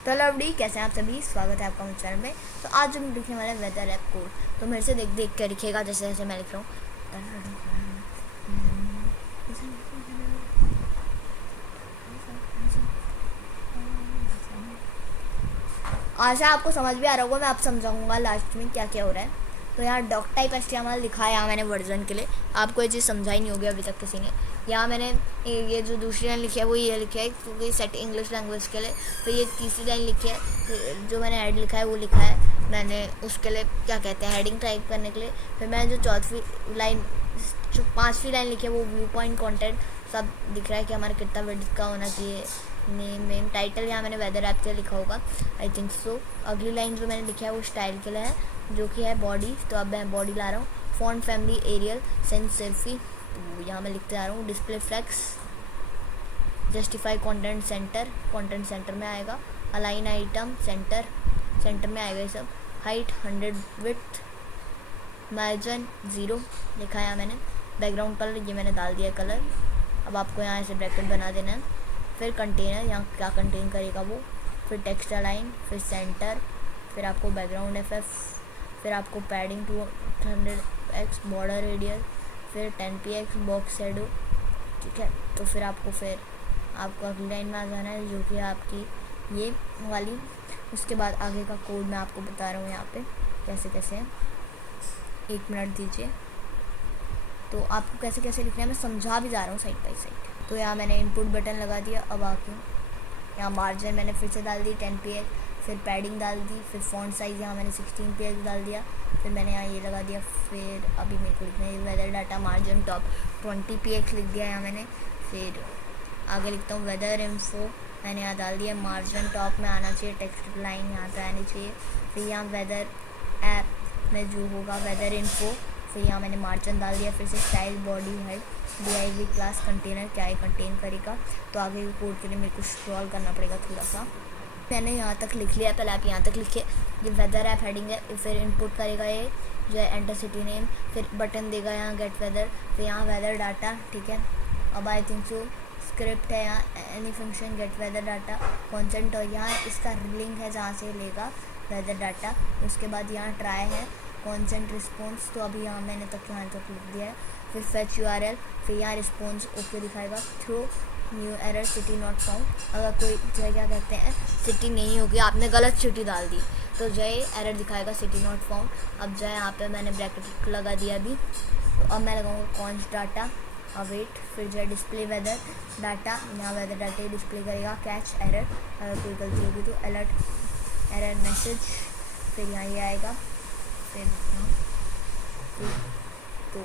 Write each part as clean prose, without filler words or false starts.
तो लवड़ी, कैसे हैं आप सभी। स्वागत है आपका मेरे चैनल में। तो आज हम लिखने वाले वेदर ऐप कोड। तो मेरे से देख देख कर लिखिएगा जैसे जैसे मैं लिख रहा हूँ। आशा आपको समझ भी आ रहा होगा, मैं आप समझाऊंगा लास्ट में क्या क्या हो रहा है। तो यहाँ डॉक टाइप HTML लिखा है, यहाँ मैंने वर्जन के लिए। आपको ये चीज़ समझाई नहीं होगी अभी तक किसी ने। यहाँ मैंने ये जो दूसरी लाइन लिखी है वो ये लिखा है क्योंकि सेट इंग्लिश लैंग्वेज के लिए। फिर ये तीसरी लाइन लिखी है, जो मैंने हेड लिखा है वो लिखा है मैंने उसके लिए, क्या कहते हैं, हेडिंग टाइप करने के लिए। फिर मैंने जो चौथी लाइन, जो पाँचवीं लाइन लिखी है वो व्यू पॉइंट कॉन्टेंट सब दिख रहा है कि हमारा कितना विड्थ का होना चाहिए। नेम टाइटल यहाँ मैंने वेदर ऐप के लिखा होगा, आई थिंक सो। अगली लाइन जो मैंने लिखा है वो स्टाइल के लिए है, जो कि है बॉडी। तो अब मैं बॉडी ला रहा हूँ। Font family Arial sans serif, तो यहाँ मैं लिखते आ रहा हूँ। Display flex, justify content center में आएगा। अलाइन आइटम सेंटर में आएगा ये सब। हाइट 100, विड्थ मार्जिन 0 लिखा है यहाँ मैंने। बैकग्राउंड कलर ये मैंने डाल दिया कलर। अब आपको यहाँ ऐसे ब्रैकेट बना देना है। फिर कंटेनर, यहाँ क्या कंटेन करेगा वो। फिर टेक्स्ट अलाइन, फिर सेंटर, फिर आपको बैकग्राउंड FF, फिर आपको पैडिंग 200x, बॉर्डर रेडियल, फिर 10px बॉक्स शेडो, ठीक है। तो फिर आपको अगली लाइन में आ जाना है, जो कि आपकी ये वाली। उसके बाद आगे का कोड मैं आपको बता रहा हूँ यहाँ पे कैसे कैसे है। 1 मिनट दीजिए। तो आपको कैसे कैसे लिखना है मैं समझा भी जा रहा हूँ साइड बाई साइड। तो यहाँ मैंने इनपुट बटन लगा दिया। अब आके यहाँ मार्जिन मैंने फिर से डाल दी 10px, फिर पैडिंग डाल दी, फिर फॉन्ट साइज़ यहाँ मैंने 16px डाल दिया। फिर मैंने यहाँ ये लगा दिया। फिर अभी मेरे को लिखना है weather data margin top 20px लिख दिया यहाँ मैंने। फिर आगे लिखता हूँ वेदर इन्फो, मैंने यहाँ डाल दिया। मार्जिन टॉप में आना चाहिए, टेक्स्ट लाइन यहाँ पे आनी चाहिए। फिर यहाँ वेदर ऐप में जो होगा वेदर इन्फो, फिर यहाँ मैंने मार्जिन डाल दिया। फिर से style body head div class container, क्या है कंटेन करेगा। तो आगे के कोड के लिए मेरे को स्क्रॉल करना पड़ेगा थोड़ा सा। मैंने यहाँ तक लिख लिया, पहले आप यहाँ तक लिखिए। ये वेदर ऐप हेडिंग है। फिर इनपुट करेगा ये जो है एंटर सिटी नेम, फिर बटन देगा यहाँ गेट वेदर, फिर यहाँ वेदर डाटा, ठीक है। अब आई थिंक सो स्क्रिप्ट है यहाँ any function get weather data const, और यहाँ इसका लिंक है जहाँ से लेगा वेदर डाटा। उसके बाद यहाँ ट्राई है कॉन्सेंट रिस्पॉन्स, तो अभी यहाँ मैंने यहाँ तक लिख दिया है। फिर फेच URL, फिर यहाँ रिस्पॉन्स ओके दिखाएगा। Throw new error city not found, अगर कोई जो है क्या कहते हैं सिटी नहीं होगी, आपने गलत सिटी डाल दी तो जो है एरर दिखाएगा सिटी नॉट फाउंड। अब जो है यहाँ पे मैंने ब्रैकेट लगा दिया अभी। तो अब मैं लगाऊंगा कॉन्स डाटा अवेट, फिर जो है डिस्प्ले वेदर डाटा, यहाँ वेदर डाटा ही डिस्प्ले करेगा। कैच एरर, अगर कोई गलती होगी तो अलर्ट एरर मैसेज, फिर यहाँ ये आएगा। फिर तो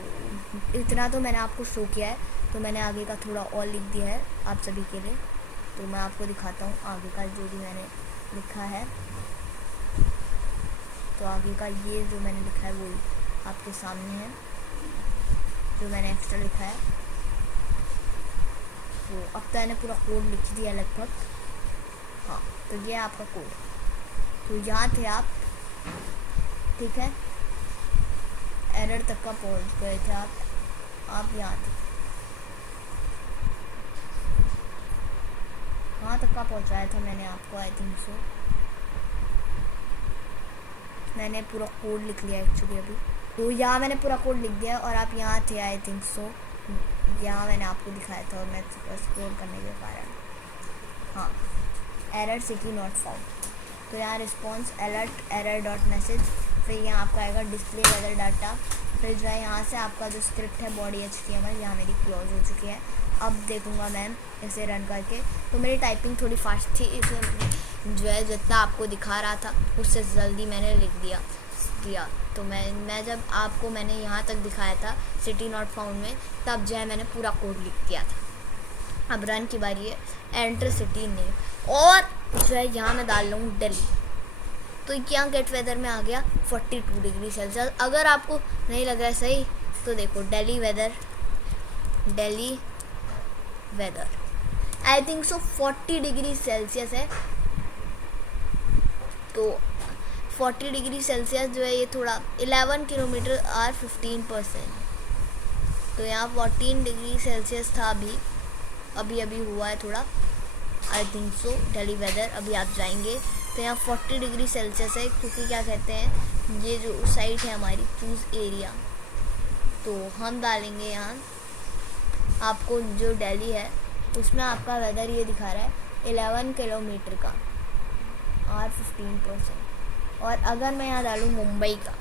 इतना तो मैंने आपको शो किया है। तो मैंने आगे का थोड़ा और लिख दिया है आप सभी के लिए। तो मैं आपको दिखाता हूँ आगे का जो भी मैंने लिखा है। तो आगे का ये जो मैंने लिखा है वो आपके सामने है, जो मैंने एक्स्ट्रा लिखा है। तो अब तो मैंने पूरा कोड लिख दिया लगभग। हाँ, तो ये है आपका कोड। तो यहाँ थे आप, ठीक है। एरर तक का पहुँच गए थे आप यहाँ थे, वहाँ तक का पहुँचाया था मैंने आपको, आई थिंक सो। मैंने पूरा कोड लिख लिया एक्चुअली अभी। तो यहाँ मैंने पूरा कोड लिख दिया और आप यहाँ थे, आई थिंक सो। यहाँ मैंने आपको दिखाया था और मैं स्क्रॉल करने के कारण, हाँ, एरर सिटी नॉट फाउंड। तो यहाँ response alert error dot message, फिर यहाँ आपका आएगा डिस्प्ले वेदर डाटा। फिर जो है यहाँ से आपका जो स्क्रिप्ट है बॉडी HTML यहाँ मेरी क्लोज हो चुकी है। अब देखूँगा मैं इसे रन करके। तो मेरी टाइपिंग थोड़ी फास्ट थी, इसलिए जो है जितना आपको दिखा रहा था उससे जल्दी मैंने लिख दिया। तो मैं जब आपको मैंने यहाँ तक दिखाया था सिटी नॉट फाउंड में, तब जो है मैंने पूरा कोड लिख दिया था। अब रन की बारी है। एंटर सिटी नेम, और जो है यहाँ मैं डाल लूँ दिल्ली। तो यहाँ गेट वेदर में आ गया 42 डिग्री सेल्सियस। अगर आपको नहीं लग रहा है सही तो देखो Delhi weather I think so 40 degree Celsius है। तो 40 डिग्री सेल्सियस जो है ये थोड़ा 11 किलोमीटर और 15%। तो यहाँ 14 डिग्री सेल्सियस था अभी हुआ है थोड़ा I think so Delhi weather. अभी आप जाएंगे तो यहाँ 40 डिग्री सेल्सियस है, क्योंकि क्या कहते हैं ये जो साइट है हमारी चूज़ एरिया, तो हम डालेंगे यहाँ आपको जो दिल्ली है उसमें आपका वेदर ये दिखा रहा है 11 किलोमीटर का और 15%। और अगर मैं यहाँ डालूँ मुंबई का,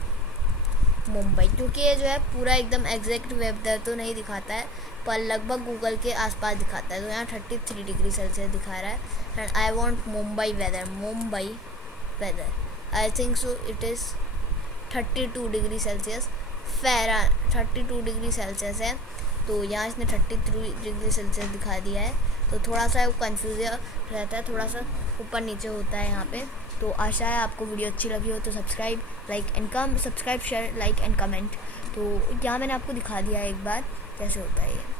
मुंबई, क्योंकि ये जो है पूरा एकदम एग्जैक्ट वेदर तो नहीं दिखाता है पर लगभग गूगल के आसपास दिखाता है, तो यहाँ 33 डिग्री सेल्सियस दिखा रहा है। And I want Mumbai weather, Mumbai weather, I think so it is 32 degree Celsius, 32 degree Celsius है, तो यहाँ इसने 33 डिग्री सेल्सियस दिखा दिया है, तो थोड़ा सा वो कन्फ्यूज रहता है, थोड़ा सा ऊपर नीचे होता है यहाँ पे। तो आशा है आपको वीडियो अच्छी लगी हो, तो subscribe share like and comment. तो यहाँ मैंने आपको दिखा दिया है एक बार कैसे होता है ये।